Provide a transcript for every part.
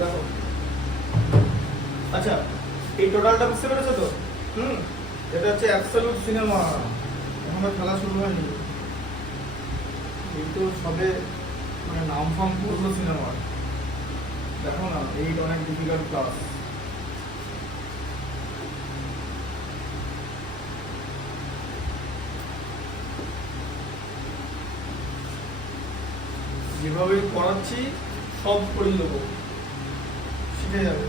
দেখো আচ্ছা এই টোটালটা বুঝতে পেরেছো তো? এটা হচ্ছে অ্যাবসলিউট সিনেমা। এখনো খেলা শুরু হয়নি, কিন্তু সবে মানে নাম ফাম করলো সিনেমার। দেখো না, এইট অনেক ডিফিকাল্ট ক্লাস। যেভাবে পড়াচ্ছি সব করে দেবো, শিখে যাবে।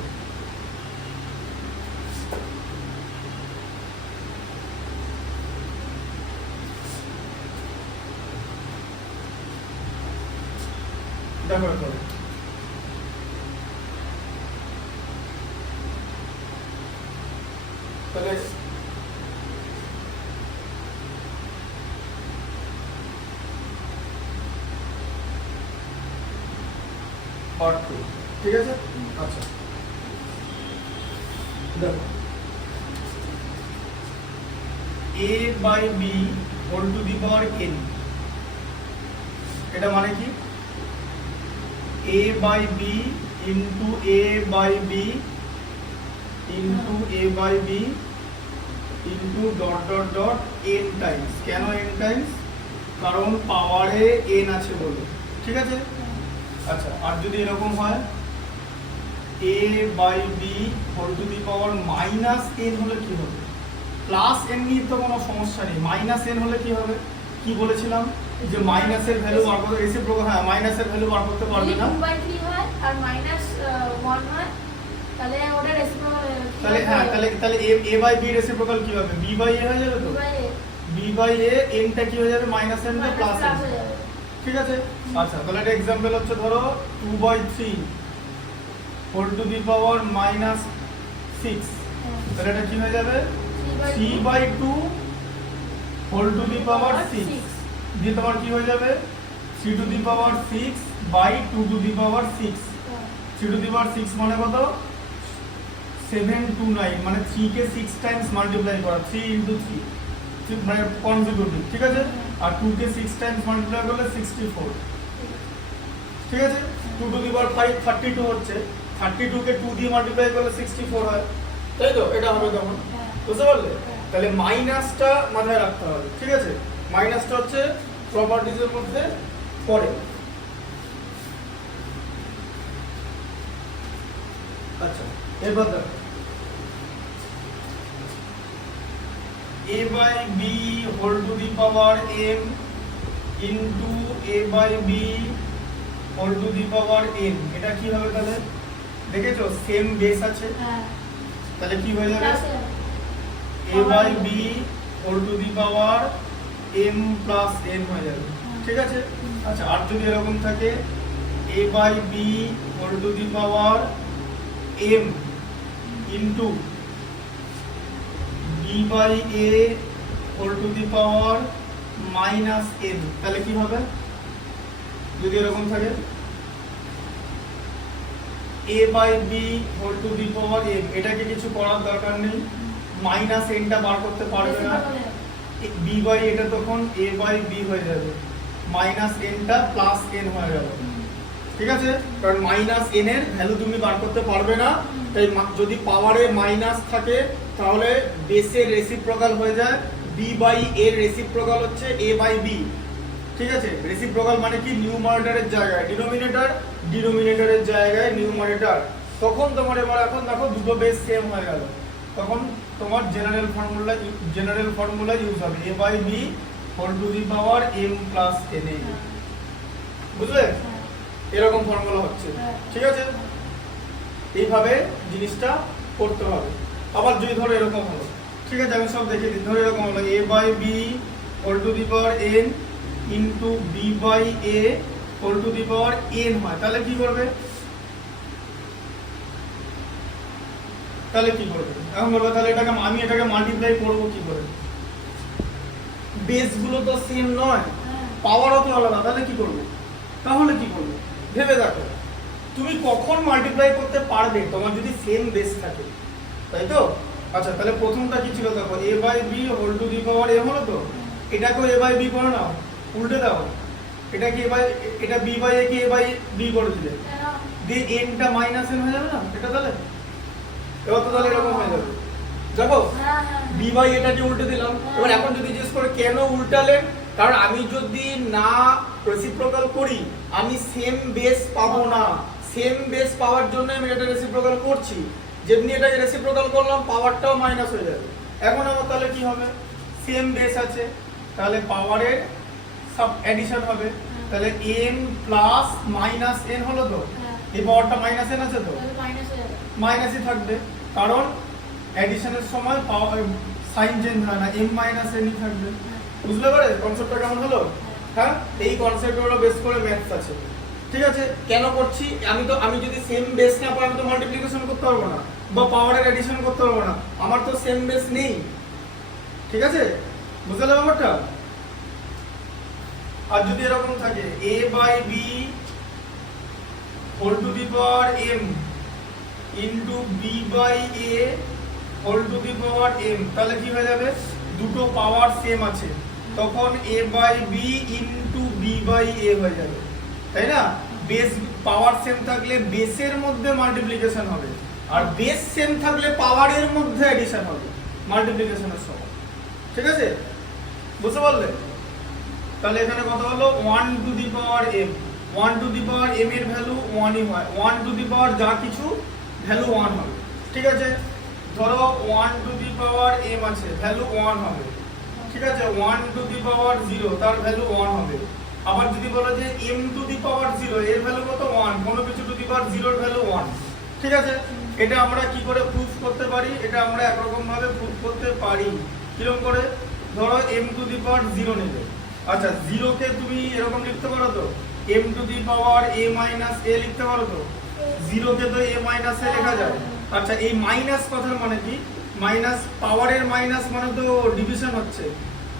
দেখো এখন তাহলে পার্ট 2, ঠিক আছে? আচ্ছা দেখো a by b whole to the power n, এটা মানে কি? a by b into a by b into a by b into dot dot dot n times. কেন n টাইমস? কারণ পাওয়ারে n আছে বলে, ঠিক আছে? আচ্ছা, আর যদি এরকম হয় a by b whole to the power minus n হলে কি হবে? প্লাস n নিয়ে তো কোনো সমস্যা নেই, মাইনাস n হলে কি হবে? কি বলেছিলাম যে মাইনাসের ভ্যালু বার করতে, রেসিপ্রোকাল, হ্যাঁ মাইনাসের ভ্যালু বার করতে পারবে না। 2/3 হয় আর -1 হয়, তাহলে ওটা রেসিপ্রোকাল। তাহলে হ্যাঁ, তাহলে a বাই b রেসিপ্রোকাল কি হবে? b বাই a হয়ে যাবে তো। b বাই a n টা কি হয়ে যাবে? মাইনাস n টা প্লাস n হয়ে যাবে, ঠিক আছে? আচ্ছা, তাহলে একটা एग्जांपल হচ্ছে ধরো 2/3 হোল টু দি পাওয়ার -6, তাহলে এটা কি হয়ে যাবে? 3/2 হোল টু দি পাওয়ার 6 দিয়ে তোমার কি হয়ে যাবে? 3 to the power 6 by 2 to the power 6। 3 to the power 6 মানে কত? 729, মানে 3 কে 6 টাইমস মাল্টিপ্লাই করা, 3 ইনটু 3 মানে কনজিকিউটিভ, ঠিক আছে? আর 2 কে 6 টাইমস মাল্টিপ্লাই করলে 64, ঠিক আছে? 2 টু দি পাওয়ার 5 32 হচ্ছে, 32 কে 2 দিয়ে মাল্টিপ্লাই করলে 64 হয়, তাই তো? এটা হবে তখন, বুঝতে পারলে? তাহলে মাইনাসটা মাথায় রাখতে হবে, ঠিক আছে? মাইনাসটা হচ্ছে প্রপার্টিজের মধ্যে পড়ে। আচ্ছা, এবার দেখো a by b whole to the power m into a by b whole to the power n, এটা কি হবে তাহলে? দেখেছো সেম বেস আছে, তাহলে কি হয়ে যাবে? a by b whole to the power m plus n হয়ে যাবে, ঠিক আছে? আচ্ছা, আর যদি এরকম থাকে a by b whole to the power m into b by a whole to the power minus n, তাহলে কি হবে? যদি এরকম থাকে a by b whole to the power m, এটাকে কিছু করার দরকার নেই, মাইনাস n টা বার করতে পারবে না, b বাই এটা তখন a বাই b হয়ে যাবে, মাইনাস n টা প্লাস n হয়ে যাবে, ঠিক আছে? কারণ মাইনাস n এর ভ্যালু তুমি বার করতে পারবে না, তাই যদি পাওয়ারে মাইনাস থাকে তাহলে বেসের রেসিপ্রোকাল হয়ে যায় b বাই a এর রেসিপ্রোকাল হচ্ছে a বাই b, ঠিক আছে? রেসিপ্রোকাল মানে কি? নিউমারেটরের জায়গায় ডিনোমিনেটর, ডিনোমিনেটরের জায়গায় নিউমারেটর। তখন তোমার এবার এখন দেখো দুটো বেস সেম হয়ে গেল, তখন তোমার জেনারেল ফর্মুলা ইউজ হবে a by b whole to the power m plus n, বুঝলে? এরকম ফর্মুলা হচ্ছে, ঠিক আছে? এইভাবে জিনিসটা করতে হবে। আবার যদি ধরো এরকম হলো, ঠিক আছে, আমি সব দেখিয়ে দিই। ধরো এরকম হলো a by b whole to the power n into b by a whole to the power n হয়, তাহলে কি করবে? এখন বলবো তাহলে আমি এটাকে মাল্টিপ্লাই করবো কি করে? বেস গুলো তো সেম নয়, পাওয়ারও তো আলাদা, তাহলে কি করবে? ভেবে দেখো তুমি কখন মাল্টিপ্লাই করতে পারবে তোমার যদি সেম বেস থাকে, তাই তো? আচ্ছা, তাহলে প্রথমটা কি ছিল? দেখো a by b whole to the power m হলো তো, এটাকেও a বাই b করে নাও, উল্টে দাও, এটা b বাই a কে a বাই b করে দিলে, দিয়ে এনটা মাইনাস এন হয়ে যাবে না এটা তাহলে এবার তো তাহলে এরকম হয়ে যাবে দেখো হ্যাঁ হ্যাঁ বি বাই এটাকে উল্টে দিলাম এবার এখন যদি জিজ্ঞেস করে কেন উল্টালেন কারণ আমি যদি না রেসিপ্রোকাল করি আমি সেম বেস পাবো না সেম বেস পাওয়ার জন্য আমি এটা রেসিপ্রোকাল করছি যেমনি এটাকে রেসিপ্রোকাল করলাম পাওয়ারটাও মাইনাস হয়ে যাবে এখন আমার তাহলে কি হবে সেম বেস আছে তাহলে পাওয়ারের সব এডিশন হবে তাহলে m প্লাস মাইনাস n হলো তো হ্যাঁ। এই পাওয়ারটা মাইনাস n আছে তো তাহলে মাইনাস হয়ে যাবে মাইনাসই থাকবে কারণ এডিশনের সময় পাওয়ার সাইন চেঞ্জ হয় না m মাইনাস n ই থাকবে বুঝলে পারে কনসেপ্টটা কেমন হলো হ্যাঁ এই কনসেপ্টগুলো বেস করে ম্যাথস আছে ঠিক আছে কেন করছি আমি যদি সেম বেস না পাই আমি তো মাল্টিপ্লিকেশন করতে পারবো না বা পাওয়ারের এডিশন করতে পারবো না আমার তো সেম বেস নেই ঠিক আছে বুঝলে ব্যাপারটা আর যদি এরকম থাকে a by b whole to the power m into b by a whole to the power m তাহলে কি হয়ে যাবে দুটো পাওয়ার সেম আছে তখন a by b into b by a হয়ে যাবে তাই না বেস পাওয়ার সেম থাকলে বেসের মধ্যে মাল্টিপ্লিকেশন হবে আর বেস সেম থাকলে পাওয়ারের মধ্যে এডিশন হবে মাল্টিপ্লিকেশনের সময় ঠিক আছে বুঝতে পারলে তাহলে এখানে কত হলো 1 two the power m 1 two the power m এর ভ্যালু 1 ই হয় 1 টু দি পাওয়ার যা কিছু ভ্যালু 1 হবে ঠিক আছে ধরো 1 টু দি পাওয়ার m আছে ভ্যালু 1 হবে ঠিক আছে 1 টু দি পাওয়ার 0 তার ভ্যালু 1 হবে আবার যদি বলো যে m টু দি পাওয়ার 0 এর ভ্যালু কত 1 কোনো কিছু টু দি পাওয়ার 0 এর ভ্যালু 1 ঠিক আছে এটা আমরা কি করে প্রুফ করতে পারি এটা আমরা একরকম ভাবে প্রুফ করতে পারি কিরকম করে ধরো m টু দি পাওয়ার 0 নেবে আচ্ছা 0 কে তুমি এরকম লিখতে পারো তো m to the power a minus a লিখতে পারো তো 0 কে তো a মাইনাস a লেখা যায় আচ্ছা এই মাইনাস কথার মানে কি মাইনাস পাওয়ারের মাইনাস মানে তো ডিভিশন হচ্ছে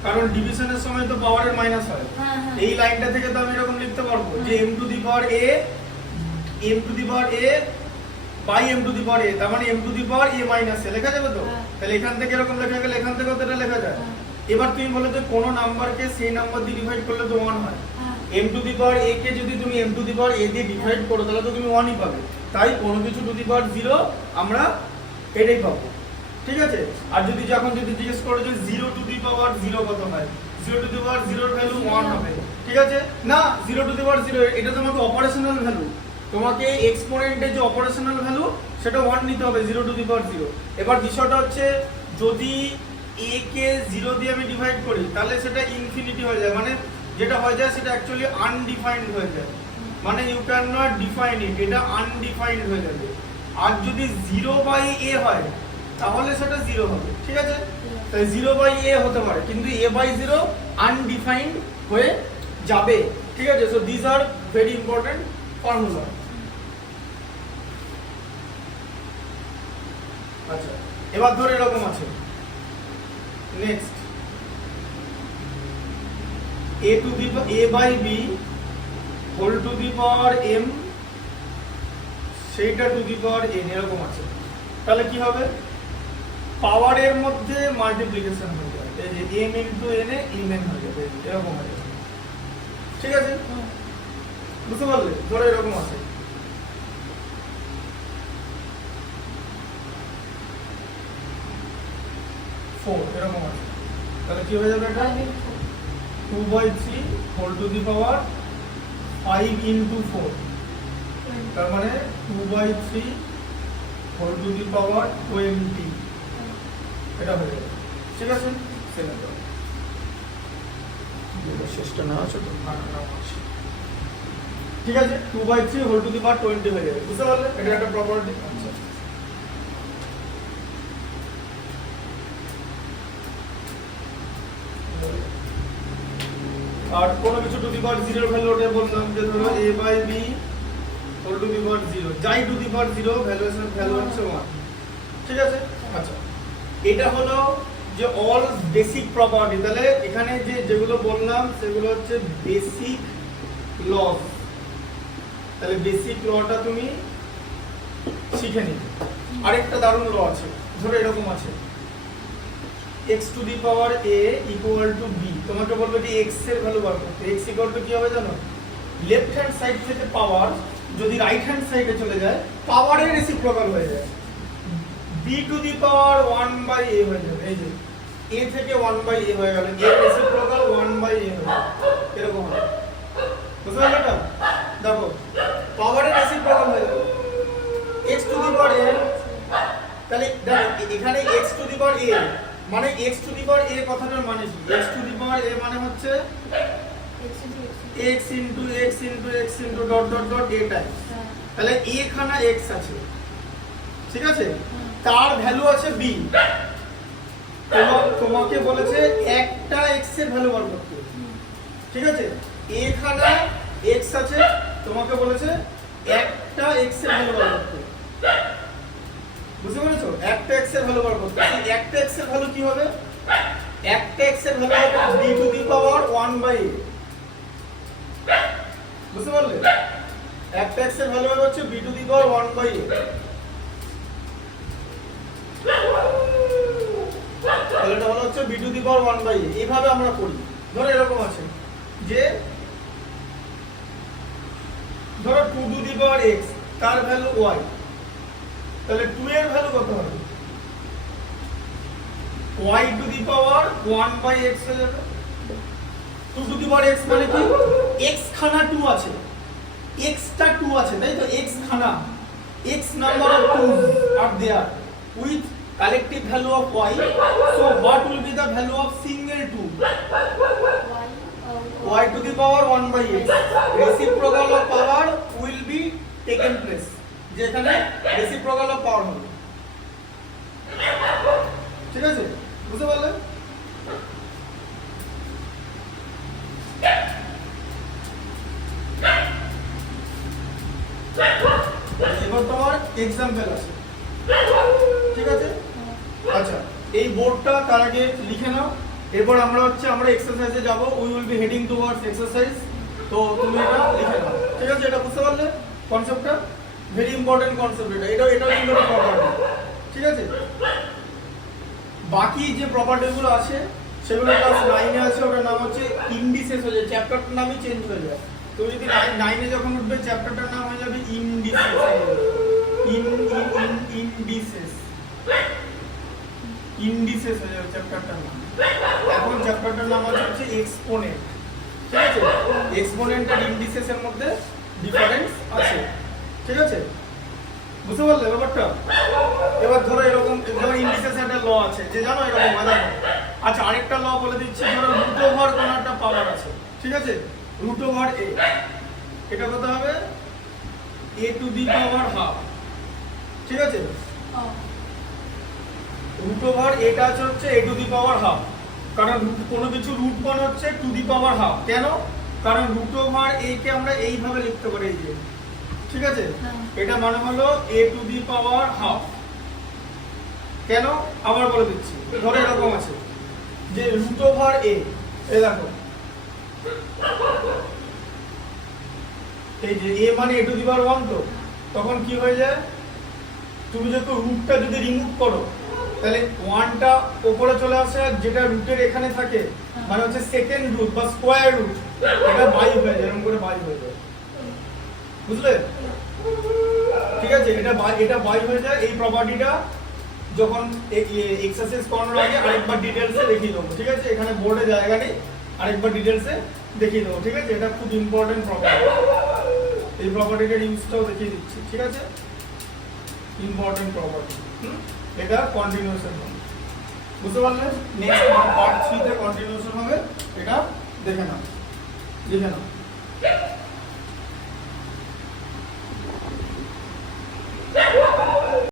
কারণ ডিভিশনের সময় তো পাওয়ারের মাইনাস হয় হ্যাঁ হ্যাঁ এই লাইনটা থেকে তো আমি এরকম লিখতে পারবো যে m to the power a by m to the power a তার মানে m to the power a minus a লেখা যাবে তো হ্যাঁ। তাহলে এখান থেকে এরকম লেখা গেলে এখান থেকেও তো এটা লেখা যায় হ্যাঁ। এবার তুমি বলো যে কোন নাম্বারকে সেই নাম্বার দিয়ে ডিভাইড করলে তো 1 হয় হ্যাঁ m to the power a কে যদি তুমি m to the power a দিয়ে ডিভাইড করো তাহলে তো তুমি 1 ই পাবে তাই কোনো কিছু টু দি পাওয়ার 0 আমরা এটাই পাবো ঠিক আছে আর যদি যখন যদি জিজ্ঞেস করো যে 0 টু দি পাওয়ার 0 কত হয় 0 টু দি পাওয়ার 0 এর ভ্যালু 1 হবে ঠিক আছে না 0 টু দি পাওয়ার 0 এটা তোমাকে অপারেশনাল ভ্যালু তোমাকে এক্সপোনেন্টের যে অপারেশনাল ভ্যালু সেটা 1 নিতে হবে 0 টু দি পাওয়ার 0 এবার বিষয়টা হচ্ছে যদি a কে 0 দিয়ে আমি ডিভাইড করি তাহলে সেটা ইনফিনিটি হয়ে যায় মানে যেটা হয়ে যায় সেটা অ্যাকচুয়ালি আনডিফাইন্ড হয়ে যায় মানে ইউ ক্যান নট ডিফাইন ইট এটা আনডিফাইন্ড হয়ে যাবে আর যদি 0 বাই a হয় তাহলে সেটা 0 হবে ঠিক আছে তাই 0 বাই a হতে পারে কিন্তু a বাই 0 আনডিফাইন্ড হয়ে যাবে ঠিক আছে so this are very important formula আচ্ছা এবার ধরে এরকম আছে next a by b whole to the power m সেইটা টু দি পাওয়ার n এরকম আছে তাহলে কি হবে পাওয়ারের মধ্যে মাল্টিপ্লিকেশন হয়ে যাবে এই যে m ইনটু n এ mn হয়ে যাবে এরকম হয়ে যাবে ঠিক আছে বুঝতে পারলে ধরো এরকম আছে এরকম আছে তাহলে কি হয়ে যাবে এটা 2/3 whole to the power 5 into 4 তার মানে 2/3 হোল টু দি পাওয়ার 20 এটা হয়ে যাবে ঠিক আছে সেকেন্ড শেষটা না আছে তো না আছে ঠিক আছে 2/3 হোল টু দি পাওয়ার 20 হয়ে যাবে বুঝতে পারলে এটা একটা প্রপার্টি আচ্ছা আর কোনো কিছু টু দি পাওয়ার 0 এর ভ্যালু ওটা বললাম যে ধরো a by b whole to the power 0 যাই টু দি পাওয়ার 0 ভ্যালু হচ্ছে 1 ঠিক আছে আচ্ছা এটা হলো যে অল বেসিক প্রপার্টি তাহলে এখানে যেগুলো বললাম সেগুলো হচ্ছে বেসিক লস তাহলে বেসিক লটা তুমি শিখে নিবে আরেকটা দারুণ ল আছে ধরো এরকম আছে x two the power a equal to b তোমাকে বলবে যে x এর ভ্যালু বার করতে x ইকুয়াল টু কি হবে জানো লেফট হ্যান্ড সাইড থেকে পাওয়ার যদি রাইট হ্যান্ড সাইডে চলে যায় পাওয়ারের রেসিপ্রোকাল হয়ে যায়, b two the power 1/a হয়ে যাবে। এই যে a থেকে 1/a হয়ে গেল, a রেসিপ্রোকাল 1/a হয়ে গেল, এরকম হবে। বুঝতে পারলে এটা? দেখো পাওয়ারের রেসিপ্রোকাল হয়ে যাবে x two the power a, তাহলে দেখো এখানে x two the power a মানে x two the power a কথাটার মানে কি? x two the power a মানে হচ্ছে x into x into x into dot dot dot a Times, তাহলে a খানা x আছে, ঠিক আছে? তার ভ্যালু আছে b, তোমাকে বলেছে একটা x এর ভ্যালু বার করতে, ঠিক আছে? a খানা x আছে, তোমাকে বলেছে একটা x এর ভ্যালু বার করতে, বুঝতে পেরেছো? একটা x এর ভ্যালু বার করতে, এই একটা x এর ভ্যালু কি হবে? একটা x এর ভ্যালু হবে b two the power 1/a, বুঝতে পারলে? একটা x এর ভ্যালু হবে হচ্ছে b two the power 1/a, তাহলে এটা হলো হচ্ছে b two the power 1/a। এইভাবে আমরা করি। ধরো এরকম আছে যে ধরো 2 টু দি পাওয়ার x তার ভ্যালু y, তাহলে 2 এর ভ্যালু কত হবে? y two the power 1/x হয়ে যাবে। 2 টু দি পাওয়ার x মানে কি? x খানা 2 আছে, x টা 2 আছে, তাই তো? x খানা, x number of 2s are there with collective value of y, so what will be the value of single 2? y to the power 1/x, reciprocal of power will be taken place, যেখানে reciprocal of power হবে, ঠিক আছে? বুঝতে পারলে? এবার তোমার example আছে, ঠিক আছে? আচ্ছা এই বোর্ডটা তার আগে লিখে নাও, এরপর আমরা এক্সারসাইজে যাব, we will be heading towards exercise. তো তুমি এটা লিখে নাও, ঠিক আছে? এটা বুঝতে পারলে কনসেপ্টটা? ভেরি ইম্পর্টেন্ট কনসেপ্ট এটা কিন্তু প্রপার্টি, ঠিক আছে? বাকি যে প্রপার্টিগুলো আছে সেগুলো ক্লাস 9 এ আছে, ওটার নাম হচ্ছে ইন্ডিসেস হয়ে যায়, চ্যাপ্টারটার নামই চেঞ্জ হয়ে যায়। তুমি যদি 9 এ যখন উঠবে চ্যাপ্টারটার নাম হয়ে যাবে ইন্ডিসেস, ইন্ডিসেস হয়ে যাবে চ্যাপ্টারটার নাম। এখন চ্যাপ্টারটার নাম হচ্ছে এক্সপোনেন্ট, ঠিক আছে? এক্সপোনেন্ট আর ইন্ডিসেস এর মধ্যে ডিফারেন্স আছে, ঠিক আছে? বুঝতে পারলে ব্যাপারটা? এবার ধরো এরকম, ধরো ইন্ডিসেস একটা ল আছে যে জানো এরকম মানে। আচ্ছা আরেকটা ল বলে দিচ্ছি, ধরো রুট ওভার কোন একটা পাওয়ার আছে, ঠিক আছে? রুট ওভার a, এটা কত হবে? a two the power half, ঠিক আছে? রুট ওভার এটা হচ্ছে a two the power half, কারণ কোনো কিছু রুট মানে হচ্ছে টু দি পাওয়ার হাফ। কেন? কারণ রুট ওভার a কে আমরা এইভাবে লিখতে পারি, এই যে, ঠিক আছে? এটা মানে হলো a two the power half. কেন? আবার বলে দিচ্ছি, ধরো এরকম আছে যে রুট ওভার a, এই দেখো এই যে a মানে a টু দি পাওয়ার 1, তো তখন কি হয়ে যায়? তুমি যখন রুটটা যদি রিমুভ করো তাহলে 1টা উপরে চলে আসে, আর যেটা রুটের এখানে থাকে মানে হচ্ছে সেকেন্ড রুট বা স্কয়ার রুট, এটা বাই হয়ে যায়, এরকম করে বাই হয়ে যায়, বুঝলে? ঠিক আছে? এটা বাই হয়ে যায়। এই প্রপার্টিটা যখন এক্সারসাইজ করানোর আগে আরেকবার ডিটেইলসে দেখিয়ে দেবো, ঠিক আছে? এখানে বোর্ডে জায়গা নেই, আরেকবার ডিটেইলসে দেখিয়ে দেবো, ঠিক আছে? এটা খুব ইম্পর্টেন্ট প্রপার্টি, এই প্রপার্টিটার ইউজটাও দেখিয়ে দিচ্ছি, ঠিক আছে? ইম্পর্টেন্ট প্রপার্টি, এটা কন্টিনিউয়েশন হবে, বুঝতে পারলে? নেক্সট পার্ট 3 তে কন্টিনিউয়েশন হবে, এটা দেখে নাও, লিখে নাও।